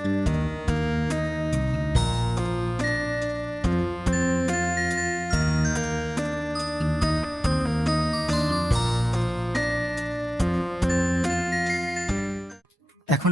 এখন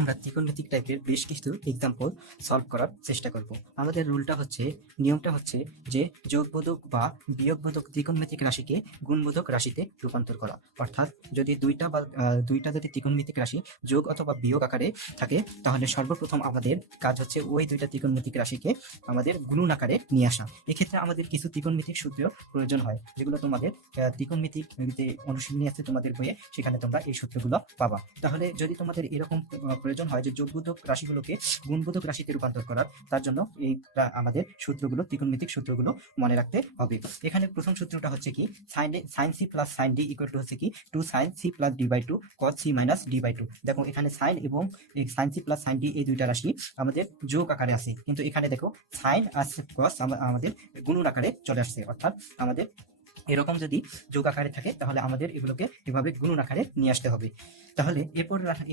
আমরা ত্রিকোণমিতিক টাইপের বেশ কিছু এক্সাম্পল সলভ করার চেষ্টা করব। আমাদের নিয়মটা হচ্ছে যে যোগবোধক বা বিয়োগবোধক ত্রিকোণমিতিক রাশিকে গুণবোধক রাশিতে রূপান্তর করা। অর্থাৎ যদি দুইটা যদি ত্রিকোণমিতিক রাশি যোগ অথবা বিয়োগ আকারে থাকে, তাহলে সর্বপ্রথম আমাদের কাজ হচ্ছে ওই দুইটা ত্রিকোণমিতিক রাশিকে আমাদের গুণন আকারে নিয়ে আসা। এক্ষেত্রে আমাদের কিছু ত্রিকোণমিতিক সূত্র প্রয়োজন হয়, যেগুলো তোমাদের ত্রিকোণমিতিক যে অনুশীলনী আছে তোমাদের বইয়ে, সেখানে তোমরা এই সূত্রগুলো পাবা। তাহলে যদি তোমাদের এরকম প্রয়োজন হয় যে যোগবোধক রাশিগুলোকে গুণবোধক রাশিতে রূপান্তর করার, তার জন্য আমাদের ত্রিকোণমিতিক সূত্রগুলো মনে রাখতে হবে। এখানে প্রথম সূত্রটা হচ্ছে কি, sine c plus sine d equal to হচ্ছে কি 2 sine c plus d by 2 cos c minus d by 2। দেখো এখানে সাইন এবং sine c plus sine d এই দুইটা রাশি আমাদের যোগ আকারে আছে, কিন্তু এখানে দেখো সাইন আর কস আমাদের গুণন আকারে চলে আসছে। অর্থাৎ আমাদের এরকম যদি যোগ আকারে থাকে, তাহলে আমাদের এগুলোকে এভাবে গুণন আকারে নিয়ে আসতে হবে। তাহলে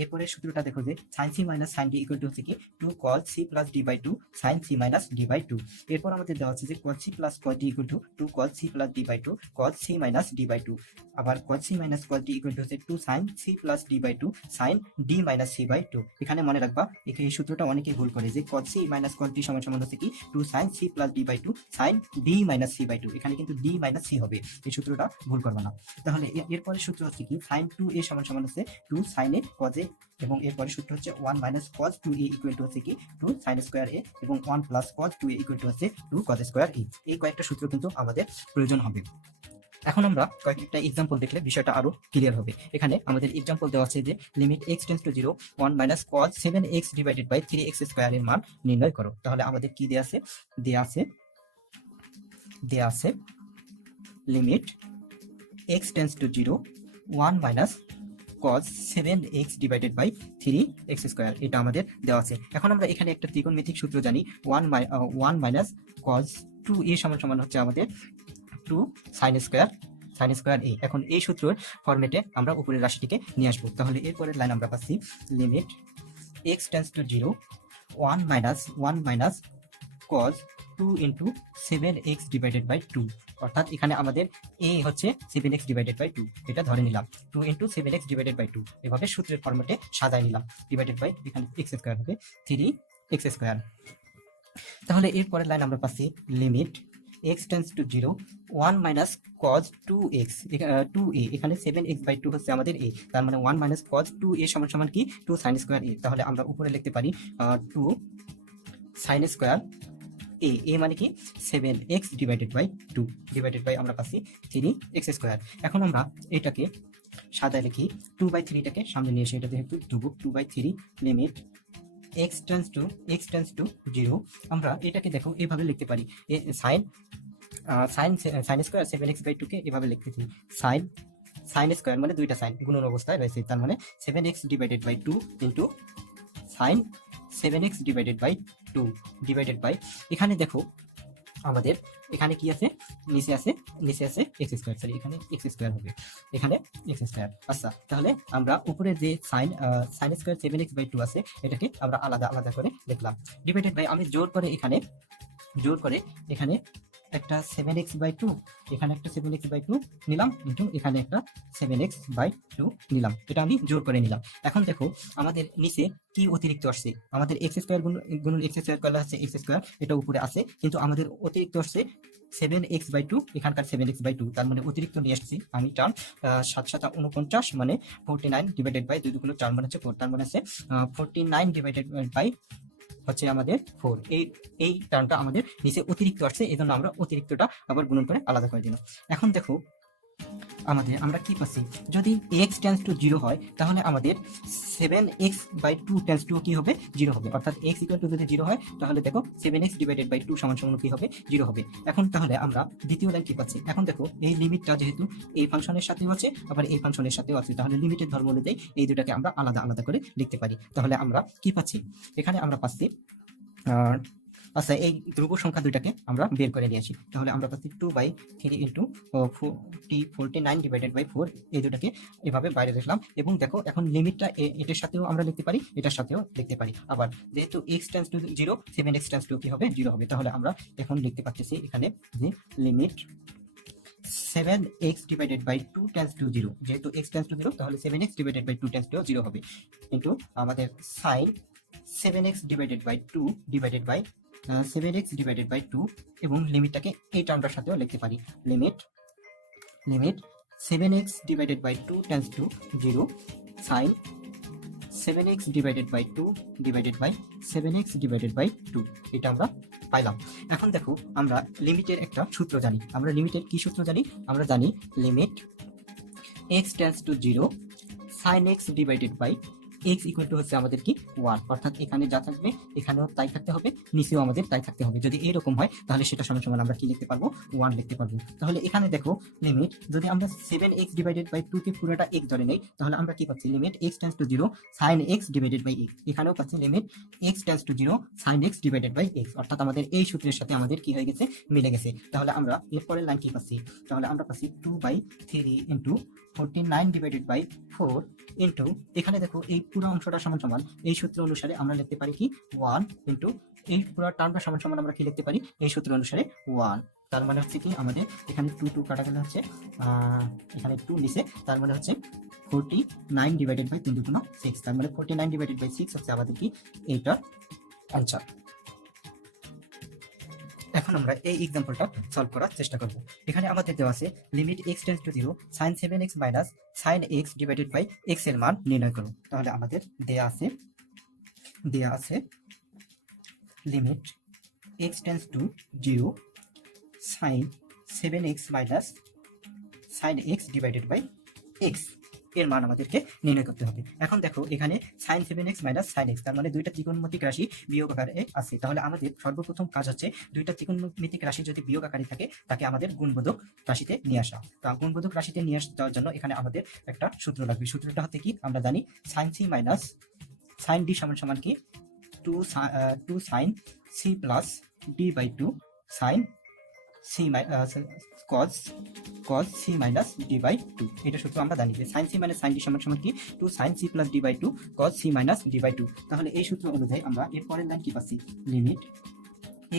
এরপরে সূত্রটা দেখো যে sine c minus sine d equal to হচ্ছে কি 2 cos c plus d by 2 sine c minus d by 2। এরপর আমাদের দেওয়া আছে যে cos c plus cos d equal to 2 cos c plus d by 2 cos c minus d by 2। আবার cos c minus cos d equal to হচ্ছে 2 sine c plus d by 2 sine d minus c by 2। এখানে মনে রাখবা, এই সূত্রটা অনেকেই ভুল করে যে cos c minus cos d সমান সমান হচ্ছে কি 2 sine c plus d by 2 sine d minus c by 2। এখানে কিন্তু ডি মাইনাস সি হবে, এই সূত্রটা ভুল করবে না। তাহলে এরপরে সূত্র হচ্ছে কি sin 2a সমান সমান হচ্ছে 2 sin a cos a, এবং এরপরে সূত্র হচ্ছে 1 minus cos 2a equal to হচ্ছে কি 2 sin স্কয়ার a, এবং 1 plus cos 2a equal to হচ্ছে 2 cos স্কয়ার a। এই কয়েকটা সূত্র কিন্তু আমাদের প্রয়োজন হবে। এখন আমরা কয়েকটা এক্সাম্পল দেখলে বিষয়টা আরো ক্লিয়ার হবে। এখানে আমাদের এক্সাম্পল দেওয়া আছে যে limit x tends to 0 1 minus cos 7x divided by 3x square এর মান নির্ণয় করো। তাহলে আমাদের কি দেয়া আছে limit x tends to 0 1 minus cos 7x divided by 3x square, এটা আমাদের দেওয়া আছে। এখন আমরা এখানে একটা ত্রিকোণমিতিক সূত্র জানি, 1 minus cos 2a সমান সমান হচ্ছে আমাদের 2 sin স্কয়ার a। এখন এই সূত্রের ফরম্যাটে আমরা উপরের রাশিটিকে নিয়ে আসবো। তাহলে এরপরের লাইন আমরা পাচ্ছি limit x tends to 0 1 minus cos 2 into 7x divided by 2। অর্থাৎ এখানে আমাদের a হচ্ছে 7x divided by 2, এটা ধরে নিলাম 2 into 7x divided by 2, এভাবে সূত্রের ফরম্যাটে সাজায় নিলাম। ডিভাইডেড বাই এখানে x স্কয়ার হবে 3x স্কয়ার। তাহলে এর পরের লাইন আমরা পাচ্ছি limit x tends to 0 1 minus cos 2x 2a, এখানে 7x by 2 হচ্ছে আমাদের a, তার মানে 1 minus cos 2a সমান সমান কি 2 sin স্কয়ার a। তাহলে আমরা উপরে লিখতে পারি 2 sin স্কয়ার a মানে কি 7x divided by 2 divided by আমরা পাচ্ছি 3x স্কয়ার। এখন আমরা এটাকে সাদায় লিখি 2/3 টাকে সামনে নিয়ে এসে এটা যেহেতু ধ্রুবক 2/3 লিমিট x tends to 0, আমরা এটাকে দেখো এভাবে লিখতে পারি sin স্কয়ার 7x/2 কে এভাবে লিখতেছি sin স্কয়ার মানে দুইটা সাইন গুণন অবস্থায় রয়েছে, তার মানে 7x divided by 2 into sin 7x divided by 2 divided by এখানে দেখো আমাদের এখানে কি আছে, নিচে আছে x স্কয়ার, সরি এখানে x স্কয়ার হবে, এখানে x স্কয়ার। আচ্ছা, তাহলে আমরা উপরে যে sin স্কয়ার 7x/2 আছে এটাকে আমরা আলাদা আলাদা করে লিখলাম। ডিভাইডেড বাই আমি জোর করে এখানে একটা 7x/2, এখানে একটা 7x/2 নিলাম, ইনটু এখানে একটা 7x/2 নিলাম, এটা আমি জোর করে নিলাম। এখন দেখো আমাদের নিচে কি অতিরিক্ত আসছে, আমাদের x স্কয়ার গুণন x স্কয়ার করলে হচ্ছে x স্কয়ার, এটা উপরে আছে, কিন্তু আমাদের অতিরিক্ত আসছে 7x/2, এখানকার 7x/2, তার মানে অতিরিক্ত নিয়ে আসছি আমি টার্ম 7 7 49 মানে 49 ডিভাইডেড বাই 2 2 4 মানে হচ্ছে 4, তার মানে আছে 49 ডিভাইডেড বাই হচ্ছে আমাদের 4। এই টার্মটা আমাদের নিচে অতিরিক্ত আসছে, এই জন্য আমরা অতিরিক্তটা আবার গুণন করে আলাদা করে দিলাম। এখন দেখো আমরা কি পাচ্ছি, যদি x tends to 0 হয় তাহলে আমাদের 7x/2 tends to কি হবে 0 হবে। অর্থাৎ x equal to যদি 0 হয় তাহলে দেখো 7x ডিভাইডেড বাই 2 সমান সমান কি হবে 0 হবে। এখন তাহলে আমরা দ্বিতীয় লাইন কি পাচ্ছি, এখন দেখো এই লিমিটটা যেহেতু এই ফাংশনের সাথেও আছে আবার এই ফাংশনের সাথেও আছে, তাহলে লিমিটের ধর্ম অনুযায়ী এই দুটাকে আমরা আলাদা আলাদা করে লিখতে পারি। তাহলে আমরা কি পাচ্ছি, এখানে আমরা পাচ্ছি আচ্ছা, এই ধ্রুব সংখ্যা দুইটাকে আমরা বের করে নিয়ে আসি। তাহলে আমরা পাচ্ছি 2/3 ইন্টু 49 ডিভাইডেড বাই 4, এই দুটাকে এভাবে বাইরে লিখলাম। এবং দেখো এখন লিমিটটা এটার সাথেও আমরা লিখতে পারি, এটার সাথেও লিখতে পারি। আবার যেহেতু x tends to 0, 7x tends to কি হবে 0 হবে। তাহলে আমরা এখন লিখতে পারতেছি এখানে যে limit 7x divided by 2 tends to 0, যেহেতু x টেন্ডস টু 0 তাহলে 7x divided by 2 tends to 0 হবে, ইন্টু আমাদের sin 7x divided by 2 divided by 7x divided by 2, এবং লিমিটটাকে এই টার্মটার সাথেও লিখতে পারি। Limit 7x divided by 2 tends to 0 sin 7x divided by 2 divided by 7x divided by 2, এটা আমরা পাইলাম। এখন দেখো আমরা লিমিটের একটা সূত্র জানি। আমরা লিমিটের কি সূত্র জানি? আমরা জানি limit x tends to 0 sin x divided by x equal to হচ্ছে আমাদের কি 1, অর্থাৎ এখানে যা থাকবে এখানেও তাই থাকতে হবে, নিচেও আমাদের তাই থাকতে হবে। যদি এরকম হয় তাহলে সেটা সমান সমান আমরা কি লিখতে পারবো? 1 লিখতে পারবো। তাহলে এখানে দেখো লিমিট যদি আমরা 7x ডিভাইডেড বাই 2 কে পুরোটা x ধরে নেই, তাহলে আমরা কি পাচ্ছি? Limit x tends to 0 sin x divided by x, এখানেও পাচ্ছি limit x tends to 0 sin x divided by x, অর্থাৎ আমাদের এই সূত্রের সাথে আমাদের কি হয়ে গেছে? মিলে গেছে। তাহলে আমরা এরপরের লাইন কি পাচ্ছি? তাহলে আমরা পাচ্ছি 2/3 ইন্টু 49 ডিভাইডেড বাই 4 ইন্টু এখানে দেখো এই পুরো অংশটা সমান সমান এই সূত্র অনুসারে আমরা লিখতে পারি কি 1 ইন্টু এই পুরো টার্মটা সমান সমান আমরা কি লিখতে পারি? এই সূত্র অনুসারে 1। তার মানে হচ্ছে কি আমাদের এখানে 2 কাটা গেলে হচ্ছে এখানে 2 নিচে, তার মানে হচ্ছে 49 ডিভাইডেড বাই 3 2 6, তার মানে 49 ডিভাইডেড বাই 6 হচ্ছে আমাদের কি এইটার অ্যান্সার। এখন আমরা এই एग्जांपलটা সলভ করার চেষ্টা করব। এখানে আমাদের দেওয়া আছে limit x tends to 0 sin 7x minus sin x divided by x এর মান নির্ণয় করো। তাহলে আমাদের দেয়া আছে limit x tends to 0 sin 7x minus sin x divided by x এর মান আমাদেরকে নির্ণয় করতে হবে। এখন দেখো এখানে sin 7x minus sin x, তার মানে দুইটা ত্রিকোণমিতিক রাশি বিয়োগ আকারে আছে। তাহলে আমাদের সর্বপ্রথম কাজ হচ্ছে দুইটা ত্রিকোণমিতিক রাশি যদি বিয়োগ আকারে থাকে তাকে আমাদের গুণবোধক রাশিতে নিয়ে আসা। তো গুণবোধক রাশিতে নিয়ে যাওয়ার জন্য এখানে আমাদের একটা সূত্র লাগবে। সূত্রটা হচ্ছে কি আমরা জানি sin c minus sin d সমান সমান কি 2 sin c plus d by 2 sin c cos c minus d by 2, এটা সূত্র আমরা জানি যে sin c minus sin d সমান সমান কি 2 sin c plus d by 2 cos c minus d by 2। তাহলে এই সূত্র অনুযায়ী আমরা এর পরের লাইন কি পাচ্ছি? Limit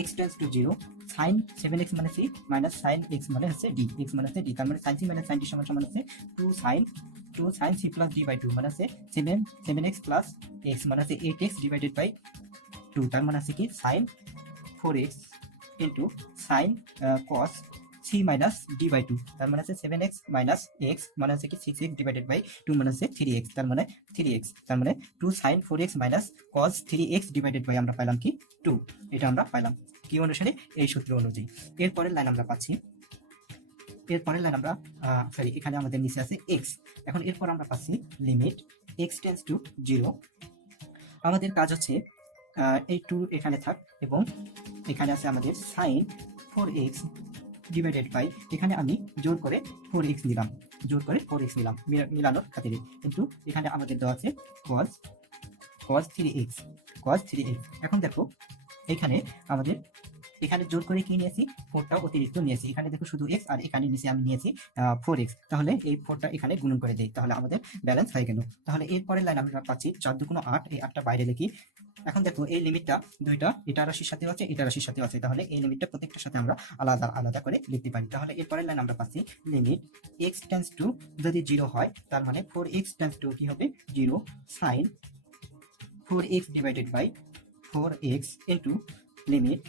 x tends to 0 sin 7x মানে c মাইনাস sin x মানে হচ্ছে d, x মানে হচ্ছে d, তার মানে sin c minus sin d সমান সমান হচ্ছে 2 sin c plus d by 2 মানে হচ্ছে 7x প্লাস x মানে হচ্ছে 8x ডিভাইডেড বাই 2, তার মানে হচ্ছে কি sin 4x into sin cos c minus d by 2, তার মানে হচ্ছে 7x মাইনাস x মানে হচ্ছে কি 6x ডিভাইডেড বাই 2 মানে হচ্ছে 3x, তার মানে 3x, তার মানে 2 sin 4x minus cos 3x divided by আমরা পাইলাম কি 2, এটা আমরা পাইলাম কি অনুসারে? এই সূত্র অনুযায়ী। এরপরের লাইন আমরা পাচ্ছি, এরপরের লাইন আমরা সরি এখানে আমাদের নিচে আছে x। এখন এরপর আমরা পাচ্ছি লিমিট x টেন্ডস টু 0, আমাদের কাজ হচ্ছে এই 2 এখানে থাক এবং এখানে আছে আমাদের sin 4x ডিভাইডেড বাই এখানে আমি জোর করে 4x নিলাম, মিলানোর খাতিরে, কিন্তু এখানে আমাদের দেওয়া আছে cos 3x। এখন দেখো এখানে আমাদের এখানে জোর করে কি নিয়েছি? 4টা অতিরিক্ত নিয়েছি। এখানে দেখো শুধু x আর এখানে নিচে আমি নিয়েছি 4x, তাহলে এই 4টা এখানে গুণন করে দেই, তাহলে আমাদের ব্যালেন্স হয়ে গেল। তাহলে এর পরের লাইন আমরা পাচ্ছি 4 2 8, এই 8টা বাইরে লিখি। এখন দেখো এই লিমিটটা দুইটা এটা রাশির সাথে আছে, এটা রাশির সাথে আছে, তাহলে এই লিমিটটা প্রত্যেকটার সাথে আমরা আলাদা আলাদা করে লিখতে পারি। তাহলে এর পরের লাইন আমরা পাচ্ছি লিমিট x টেন্ডস টু যদি 0 হয় তার মানে 4x টেন্ডস টু কি হবে 0 sin 4x divided by 4x into limit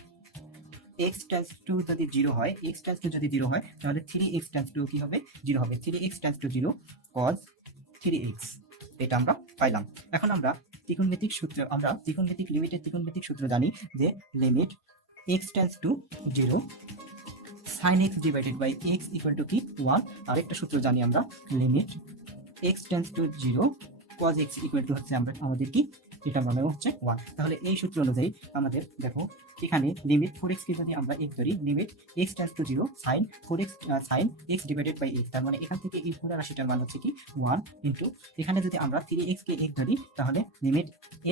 x tends to যদি 0 হয়, x টেন্ডস টু যদি 0 হয় তাহলে 3x টেন্ডস টু কি হবে 0 হবে, 3x tends to 0 cos 3x, এটা আমরা পাইলাম। এখন আমরা ত্রিকোণমিতিক লিমিটের ত্রিকোণমিতিক সূত্র জানি যে limit x tends to 0 sin x divided by x equal to কি 1, আরেকটা সূত্র জানি আমরা limit x tends to 0 cos x equal to হচ্ছে আমাদের কি এটার মানেও হচ্ছে 1। তাহলে এই সূত্র অনুযায়ী আমাদের দেখো এখানে লিমিট 4x কে যদি আমরা x ধরি, limit x tends to 0 sin 4x sin x divided by x, তার মানে এখান থেকে এই পুরো রাশিটার মান হচ্ছে কি 1 ইনটু এখানে যদি আমরা 3x কে x ধরি তাহলে limit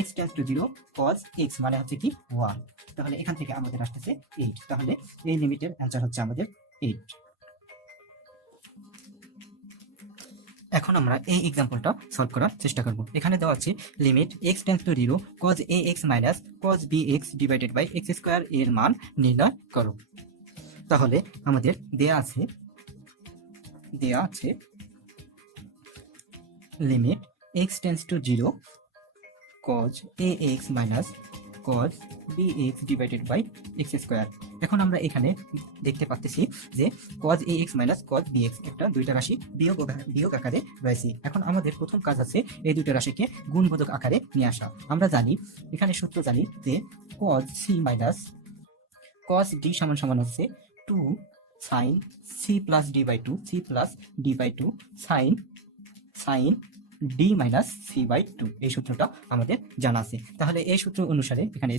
x tends to 0 cos x মানে হচ্ছে কি 1। তাহলে এখান থেকে আমাদের আসতেছে 8। তাহলে এই লিমিটের অ্যান্সার হচ্ছে আমাদের 8। এখন আমরা এই এক্সাম্পলটা সলভ করার চেষ্টা করব। এখানে দেওয়া আছে limit x tends to 0 cos ax minus cos bx divided by x square এর মান নির্ণয় করো। তাহলে আমাদের দেয়া আছে limit x tends to 0 cos ax minus cos bx divided by x square. এখন আমরা এখানে দেখতে পাচ্ছি যে cos ax minus cos bx একটা দুইটা রাশি বিয়োগ আকারে রয়েছে। এখন আমাদের প্রথম কাজ আছে এই দুইটা রাশিকে গুণবোধক আকারে নিয়ে আসা। আমরা জানি এখানে সূত্র জানি যে cos c minus cos d সমান সমান হচ্ছে 2 sin c plus d by 2 c plus d by 2 sin d minus c by 2। এই সূত্রটা আমাদের জানা আছে। তাহলে এই সূত্র অনুসারে এখানে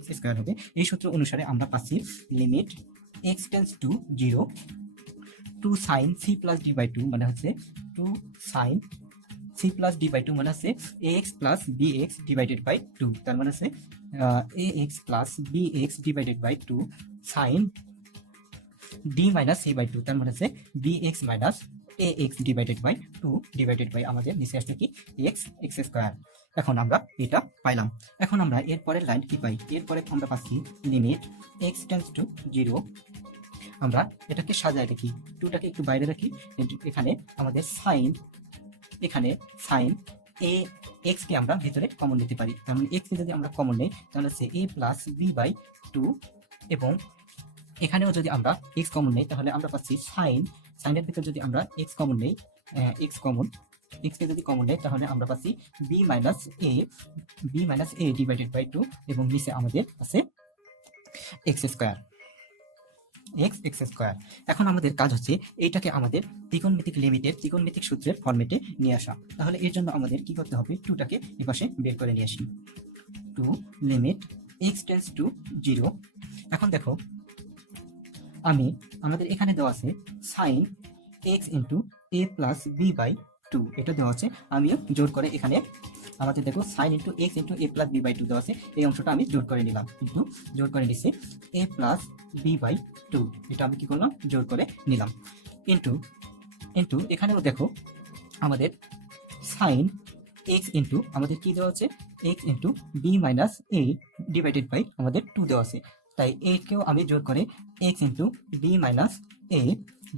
x স্কয়ার হবে। এই সূত্র অনুসারে আমরা পাচ্ছি limit x tends to 0 2 sin c plus d by 2 মানে হচ্ছে 2 sin c plus d by 2 মানে হচ্ছে ax plus bx divided by 2, তার মানে হচ্ছে ax plus bx divided by 2 sin d minus c by 2, তার মানে হচ্ছে bx minus ax divided by 2 divided by আমাদের নিচে আসছে কি x স্কয়ার। এখন আমরা এটা পাইলাম। এখন আমরা এর পরের লাইন কি পাই? এরপরে আমরা পাচ্ছি লিমিট x টেন্ডস টু 0। আমরা এটাকে সাজায় রাখি, 2টাকে একটু বাইরে রাখি। এখানে আমাদের সাইন a x কে আমরা ভিতরে কমন নিতে পারি। তার মানে x কে যদি আমরা কমন নেই তাহলে হচ্ছে a প্লাস b বাই 2, এবং এখানেও যদি আমরা x কমন নেই তাহলে আমরা পাচ্ছি সাইনের ভিতরে যদি আমরা x কমন নেই, x কে যদি কমন নেই তাহলে আমরা পাচ্ছি b minus a divided by 2, এবং নিচে আমাদের আছে x স্কয়ার। এখন আমাদের কাজ হচ্ছে এইটাকে আমাদের ত্রিকোণমিতিক লিমিটের ত্রিকোণমিতিক সূত্রের ফরম্যাটে নিয়ে আসা। তাহলে এর জন্য আমাদের কি করতে হবে? 2টাকে এপাশে বের করে নিয়ে আসি। 2 লিমিট x টেন্ডস টু 0। এখন দেখো আমাদের এখানে দেওয়া আছে sin x into a plus b by 2, এটা দেওয়া আছে। আমিও জোর করে এখানে আমাদের দেখো sin into x into a plus b by 2 দেওয়া আছে। এই অংশটা আমি জোর করে নিলাম, কিন্তু জোর করে নিচ্ছি a প্লাস b বাই 2, এটা আমি কি করলাম? জোর করে নিলাম। ইন্টু এখানেও দেখো আমাদের sin x ইন্টু আমাদের কি দেওয়া আছে? x into b minus a divided by আমাদের 2 দেওয়া আছে। তাই একেও আমি জোর করে x into b minus a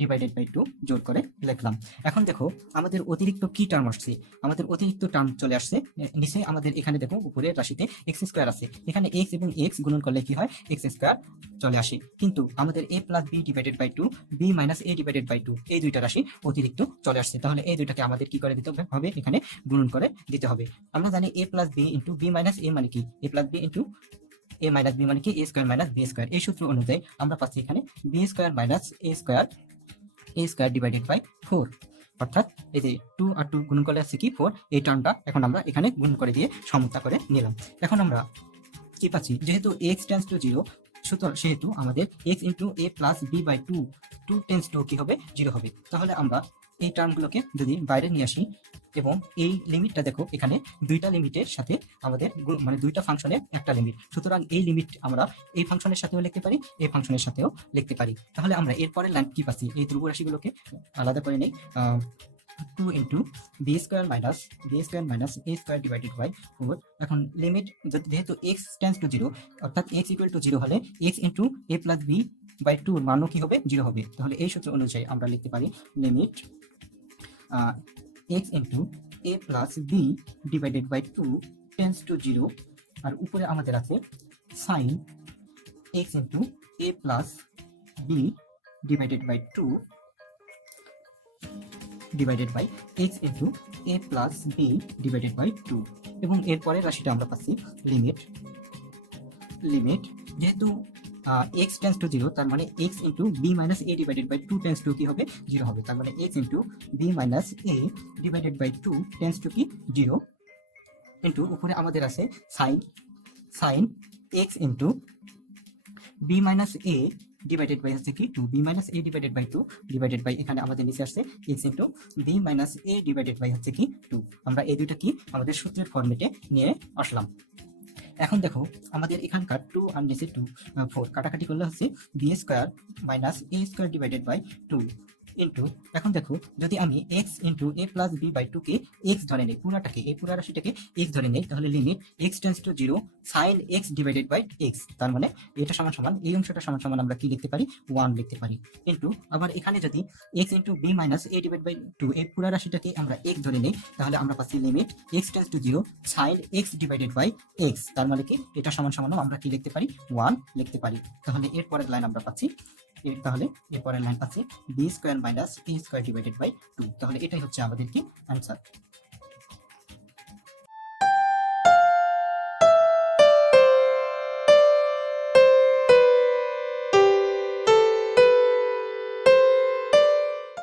divided by 2 জোর করে লিখলাম। এখন দেখো আমাদের অতিরিক্ত কি টার্ম আসছে? আমাদের অতিরিক্ত টার্ম চলে আসছে নিচে। আমাদের এখানে দেখো উপরের রাশিতে x স্কয়ার আছে, এখানে x এবং x গুণন করলে কি হয়? x স্কয়ার চলে আসে। কিন্তু আমাদের a plus b divided by 2 b minus a divided by 2 এই দুইটা রাশি অতিরিক্ত চলে আসছে। তাহলে এই দুইটাকে আমাদের কি করে দিতে হবে? এখানে গুণন করে দিতে হবে। আমরা জানি a plus b into b minus a মানে কি? a plus b into a minus b মানে কি? a square minus b square. এই সূত্র অনুযায়ী আমরা পাচ্ছি এখানে b square minus a square divided by 4, অর্থাৎ এই যে 2 আর 2 গুণ করলে আসছে কি 4। এই টার্মটা এখন আমরা এখানে গুণ করে দিয়ে সমতা করে নিলাম। এখন আমরা কি পাচ্ছি? যেহেতু x টেন্ডস টু 0, সুতরাং সেহেতু আমাদের x into a plus b by 2 tends to কি হবে? 0 হবে। তাহলে আমরা এই টার্মগুলোকে যদি বাইরে নিয়ে আসি, এবং এই লিমিটটা দেখো এখানে দুইটা লিমিটের সাথে আমাদের মানে দুইটা ফাংশনের একটা লিমিট, সুতরাং এই লিমিট আমরা এই ফাংশনের সাথেও লিখতে পারি, এই ফাংশনের সাথেও লিখতে পারি। তাহলে আমরা এরপরের লাইন কি পাচ্ছি? এই ধ্রুব রাশিগুলোকে আলাদা করে নেই। 2 into b square minus a square divided by 4। এখন লিমিট যেহেতু x টেন্ডস টু 0, অর্থাৎ x ইকুয়াল টু 0 হলে x into a plus b by 2 এর মানও কি হবে? 0 হবে। তাহলে এই সূত্র অনুযায়ী আমরা লিখতে পারি limit x into a plus b divided by 2 tends to 0, আর উপরে আমাদের আছে sin x into a plus b divided by 2 divided by x into a plus b divided by 2, এবং এরপরের রাশিটা আমরা পাচ্ছি লিমিট যেহেতু x টেন্ডস টু 0, তার মানে x into b minus a divided by 2 tends to কি হবে? 0 হবে। তার মানে x into b minus a divided by 2 tends to কি? 0। ইন্টু উপরে আমাদের আছে sine sine x into b minus a divided by হচ্ছে কি 2 b minus a divided by 2 divided by এখানে আমাদের নিচে আসছে x into b minus a divided by হচ্ছে কি 2। আমরা এই দুইটা কি আমাদের সূত্রের ফর্মেটে নিয়ে আসলাম। এখন দেখো আমাদের এখানকার 2 আর নিচে 2 4 কাটাকাটি করলে হচ্ছে b square minus A square divided by 2 into এখন দেখো যদি আমি x into a plus b by 2 কে এক্স ধরে নেই, পুরাটাকে এই পুরা রাশিটাকে এক্স ধরে নেই, তাহলে limit x tends to 0 sine x divided by x, তার মানে এটা সমান সমান এই অংশটা সমান সমান আমরা কি লিখতে পারি 1 লিখতে পারি। ইন্টু আবার এখানে যদি x into b minus a divide by 2 এই পুরা রাশিটাকে আমরা এক্স ধরে নেই, তাহলে আমরা পাচ্ছি limit x tends to 0 sine x divided by x, তার মানে কি এটা সমান সমান আমরা কি লিখতে পারি 1 লিখতে পারি। তাহলে এর পরের লাইন আমরা পাচ্ছি তাহলে এরপরের লাইন পাচ্ছি B square minus A square divided by 2, তাহলে এটাই হচ্ছে আমাদের কি অ্যান্সার।